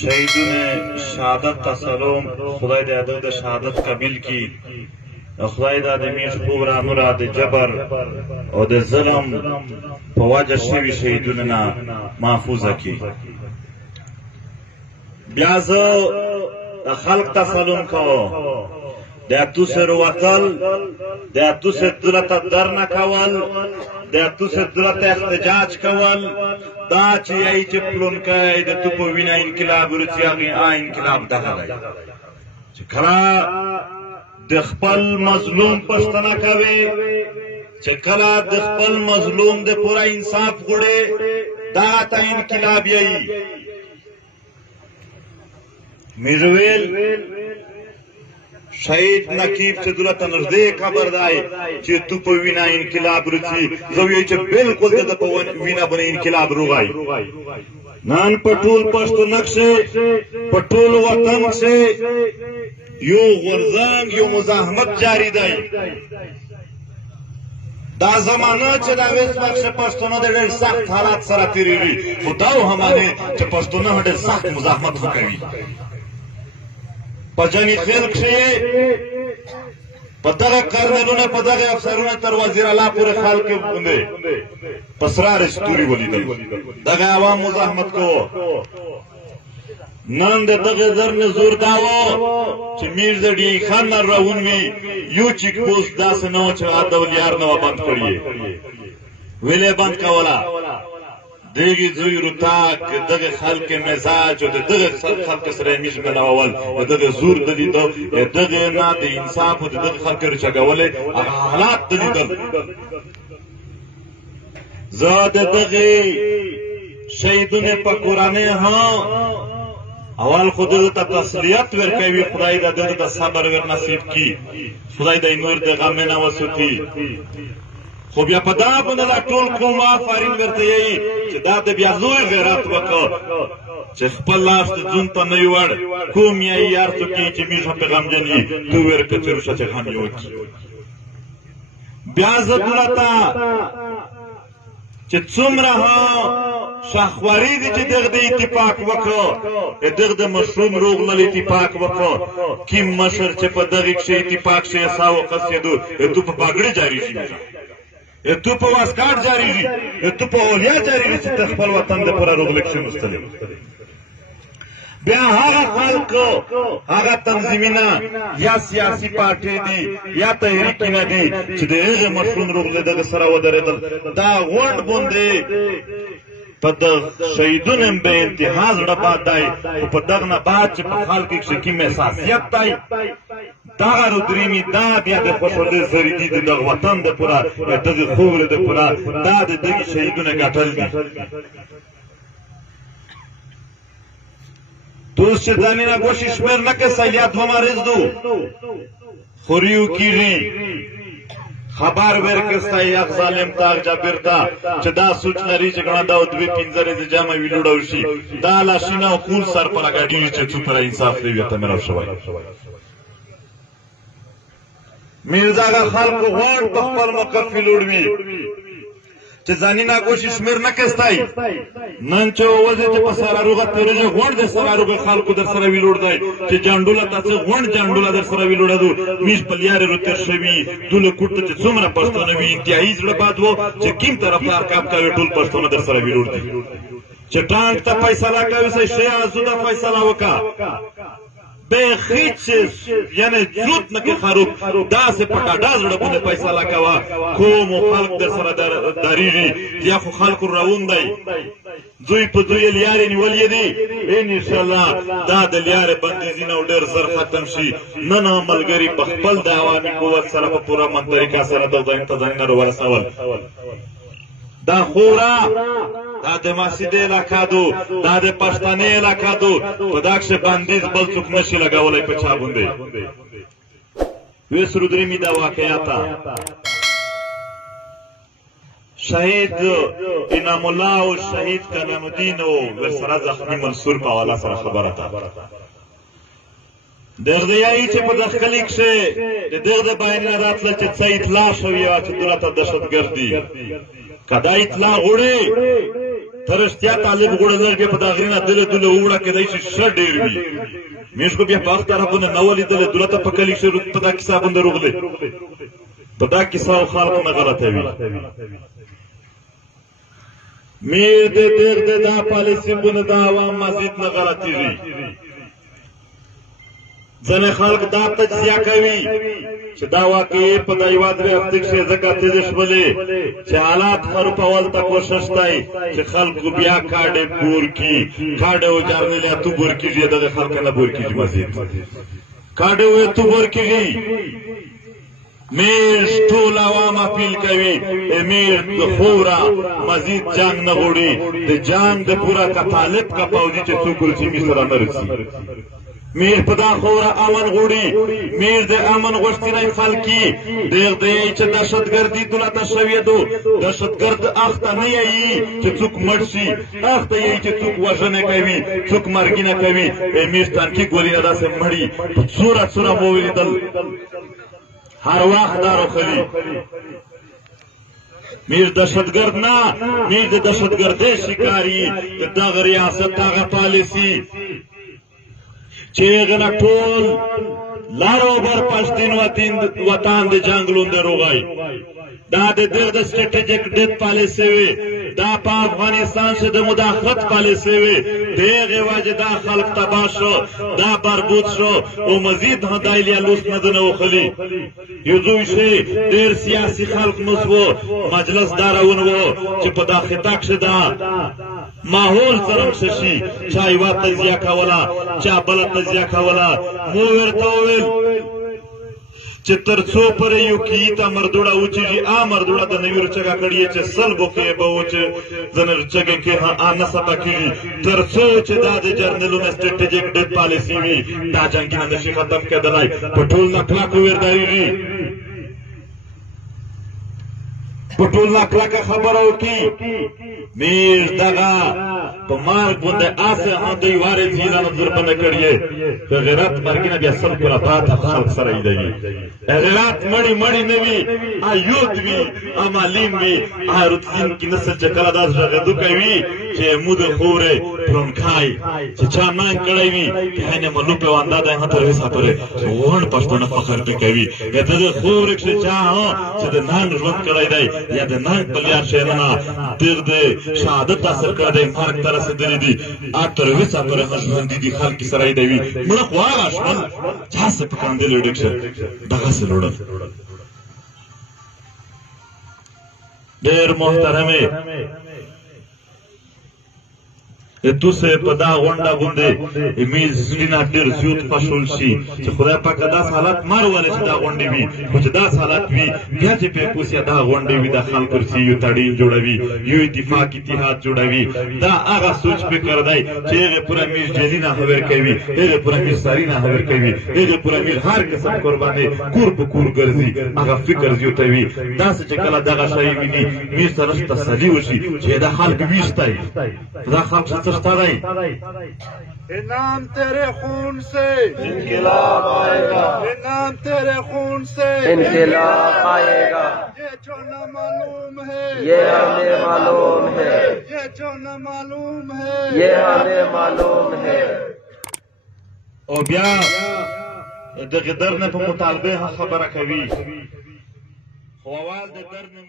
شهیدون شهادت تسلم خدای دې هغوی د شهادت قبیل کړي، خدای دا د میش خوب رانوره د جبر او د ظلم په وجه شوي شهیدونو نه محفوظه کړي. بیا زه د خلق تسلم کوم، د اتو سره وتل، د اتو سره دولت در نه کول، د اتو سره دولت احتجاج کول، دا چې یې چې پلونکی د تو په وینه انقلاب ورسي هغه انقلاب دغه دی چې کله د خپل مظلوم پښتنه کوي، چې کله د خپل مظلوم د پوره انصاف غواړي، دا ته انقلاب یې. میرویل شهید نقیب چې دولت نږدې قبر دی چې تو په وینا انقلاب رسي، زه وایي چې بالکل د په وینا باندې انقلاب روغای. نن په ټول پښتون کښې په ټول وطن کښې یو غورځنګ یو مزاحمت جاری دی. دا زمانه چې دا اوس وخت پښتون د ډېر سخت حالات سره تیریږي، خو دا هم نه چې پښتون ډېر سخت مزاحمت وکوي. په جنګي خیل کښې په دغه کرنلونه په دغه افسرونه تر وزیر الله پورې خلک باندې په سراره ستوري ولیدل، دغه عوام مزاحمت کوو. نن د دغه زر نه زور دا و چې میرزا ډي خان نه روان وي، یو چیک پوسټ داسې نه و چې دوليار نه بند کړي، ویلې بند کوله. دغه زوی رتاک دغه خلک مزاج او دغه خلک سره میش ملاول دغه زور د دې دغه نه د انصاف او دغه خلک رچګولې حالات د دې زاد دغه شهیدونه په قرانه ها اول خود ته تسلیت ورکوي، خدای دې د صبر ور نصیب کړي، خدای دې نور د غم نه وسوتي. خو بیا په دا باندې دا ټول قوم آفرین ورته یي چې دا د بیا لوی غیرت وکړ چې خپل لاس د ځون ته نه وړ کوم یې یار څوک چې میشه پیغام جنې تو ورته چرشه چې هم یو بیا زدلتا چې څومره شاخواري دي چې دغه اتفاق وکړو، دغه د مشروم روغ نه اتفاق وکړو، کیم مشر چې په دغه کې اتفاق شي ساو قصیدو ته په پاګړی جاری شي، تو په واسکار جاری شي، تو په اولیا جاری شي چې خپل وطن د پر روغ لکشن مستلم. بیا هغه خلک هغه تنظیمونه یا سیاسي پارټي دي یا تحریک نه دي چې دغه مشروم روغ له دغه سره ودرېدل، دا غونډ باندې په د شهیدونو به انتها زړه باد دی، او په دغه نه بعد چې په خلکو کښې کوم احساسیت دی، دغه رودرېمي دا بیا د خوشحالۍ زری دي د دغه وطن د پوره دغه خوب د پوره دا د دغې شهیدونه ګټل دي. دوست چې ځانې نه ګوشي شمېر نه که سیلیات ومارز دو خوریو کېږي خبر ورکستا یک ظالم تاغ جابر تا چې دا سوچ لري چې ګڼه دا دوی پنځه ورځې جامه ویلوړو شي، دا لاشینه او خون سر پر اګاډي چې څو پر انصاف دی وته مې شوی. میرزا خلکو غوړ په خپل موقف ویلوړوي چې ځانې ناګوشي شمېر نه کستای. نن چې وځي چې په سره روغه تیرېږي غوړ د سره روغه خلکو در سره ویلوړ دی چې جانډوله تاسې غوړ جانډوله در سره ویلوړه دو میش په لیارې روتېر شوي دوله کوټ ته چې څومره پښتانه وي انتهایي زړه باد و چې کیم طرف ته ارکاب کوي ټول پښتانه در سره ویلوړ دي چې ټانک ته فیصله کوي سه شی ازوده فیصله وکړه به هیڅ یعنی ضرورت نه کې خروب داسې په کاډا زړه باندې فیصله کوه کوم خلک در سره دریږي یا خو خلکو روان دی زوی په زوی لیارې نیولې دي انشاءالله دا د لیارې بندیزي نه ډېر زر ختم شي. نن ملګري په خپل د عوامي قوت سره په پوره من طریقه سره د ځانونه ورسول. دا خورا دا د مسجد علاقه دو، دا د پښتنې علاقه دو، په دا کښې بندیز بل څوک نشي لګولی په چا باندې. ویس رودرېمي دا واقعیته شهید انعام الله او شهید کلام الدین او ورسره زخمي منصور په حواله سره خبره ده. دغه یایي چې په دغه کلي کښې د دغه بیانونه راتله چې څه اطلاع شوې وه چې دولت دهشتګرد دي، که دا اطلاع غواړي ترشتیا طالب غوړل بیا په دا غرینه دله دله وړه کېدای شي ښه ډېر وي مېش خو بیا په هغه طرفونه نه ولیدلې دولته په کلي کښې په دا کیسه باندې روغلې په دا کیسه او خلق نه غلطوي میر د دغ د دا پالیسي بونه د عوام مزید نه غلطېږي ځینې خلک دا تجزیه کوي چې دا واقعي په دا یوه درې هفتې کښې ځکه تېزې شولې چې حالات خرپول ته کوشش دی چې خلکو بیا کاډې بور کړي کاډې وجارنلیا تو بور کېږي دغه خلک نه بور کېږي مزید کاډې وې تو بور کېږي میر ټول عوام اپیل کوي میر د خوره مزید جنگ نه غواړي د جنگ د پوره که طالب که پوځي چې څوک ورسي سره نه رسي میر په دا خوره امن غواړي میر د امن غوښتنې خلکي دغ دی چې دهشتګردي دولته شوې دو دهشتګرد اخته نه یي چې څوک مړ شي اخته یي چې څوک وژنه کوي څوک مرګینه کوي میر تانکي ګولي نه داسې مړي په څوره څوره مو ولیدل هر وخت دا روخلي میر دهشتګرد نه میر د دهشتګردۍ شکاري د دغه ریاست هغه پالیسي چې هغه نه ټول لارو بر پښتین وطن د جنګلون د روغای دا د دغه سټریټیجیک ډیت پالیسي وي دا په افغانستان کې د مداخلت پالیسي وي دغه وجه دا خلق تباه شو دا بربود شو او مزید هدایلی لوس نه دنه وخلی یو دوی شي ډیر سیاسي خلق مسو مجلس دارون وو چې په داخله کې دا ماحول سره شي چا یو تجزیه کوله چا بل تجزیه کوله مو ورته ویل چې تر څو پر یو کې ته مردوړه وچیږي مردوړه د نوی رچګه کړي چې سلبو کې به وچ زنه رچګه کې نه سپا کېږي تر څو چې دا د جرنلونو سټریټیجیک ډیت پالیسي وي دا جنګ نه شي ختم کېدلای په ټول نه کلاک وردایږي په ټول نه کلاک خبره وکي میر دغه په مارګ باندې آسه هندوی واره زیرانو ضربنه کړی په غیرت مرګ نه بیا سل پر پات خلق سره ایدي غیرت مړی مړی نه وي ایوت وي امالیم وي ارتین کې نسل چې کله داس غدو کوي چې مود خوره پرونکای چې چا مان کړی وي کنه ملو په واندا ده هته وسه پره وړ پښتون فخر ته کوي دغه خوره چې چا چې د نن ژوند کړی دی یا د نن په لار شهرنا دغه شهادت حاصل کړی دی مرګ تر رسیدلی دی اتر وسه پره ژوند دي خلک سره دی مړه خواغه شمن چا څه پکاندې لډکشه دغه سره وړل ډېر محترمه توسه په دا غونډه غونډه امیز سلینا ډېر زیات پښول شي چې خدای پاک دا حالت مارولې چې دا غونډه وي خو چې دا حالت وي بیا چې په کوسیا دا غونډه وي د خلکو سره یو تړي جوړوي یو اتحاد جوړوي دا هغه سوچ فکر دی چې هغه پورا میز جلینا خبر کوي هغه پورا میز سارینا خبر کوي هغه پورا میز هر قسم قرباني کور په کور ګرځي هغه فکر زیاتوي دا چې کله دغه شی ویني میز سره تسلی وشي چې دا خلک ویشتای دا خلک نام تیرے خون سے انقلاب آئے گا نام تیرے خون سے انقلاب آئے گا یہ جو نہ معلوم ہے یہ ہمیں معلوم ہے یہ جو نہ معلوم ہے یہ ہمیں معلوم ہے او بیا دغه درنه په مطالبه خبره کوي خو اول د درنه